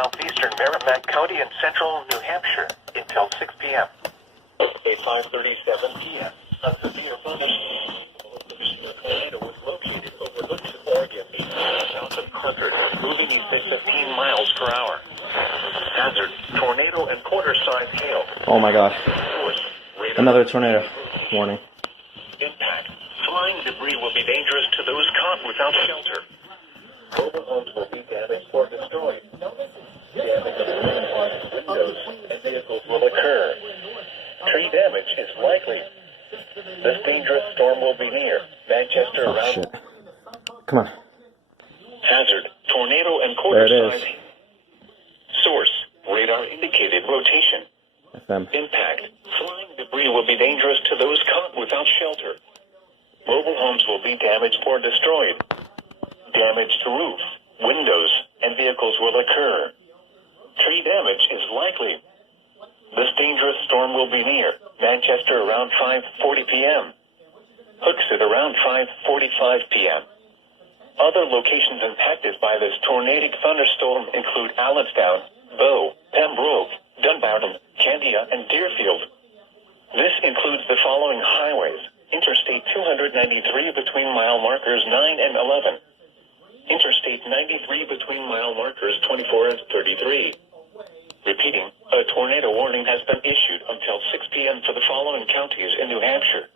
southeastern Merrimack County and central New Hampshire until 6 p.m. At 5:37 p.m., a severe thunderstorm tornado was located over Lake Oregon, south of Concord, moving east at 15 miles per hour. Hazard: tornado and quarter-size hail. Oh my gosh. Another tornado warning. Impact: flying debris will be dangerous to those caught without shelter. Mobile homes will be damaged or destroyed. Damage to windows and vehicles will occur. Tree damage is likely. This dangerous storm will be near Manchester around. Shit. Come on. Hazard: tornado and There it quarter-size. is. Source: radar indicated rotation. FM. Impact: flying debris will be dangerous to those caught without shelter. Mobile homes will be damaged or destroyed. Damage to roofs, windows, and vehicles will occur. Tree damage is likely. This dangerous storm will be near Manchester around 5:40 p.m. Hooksett around 5:45 p.m. Other locations impacted by this tornadic thunderstorm include Allenstown, Bow, Pembroke, Dunbarton, Candia, and Deerfield. This includes the following highways: Interstate 293 between mile markers 9 and 11. Interstate 93 between mile markers 24 and 33. Repeating, a tornado warning has been issued until 6 p.m. for the following counties in New Hampshire: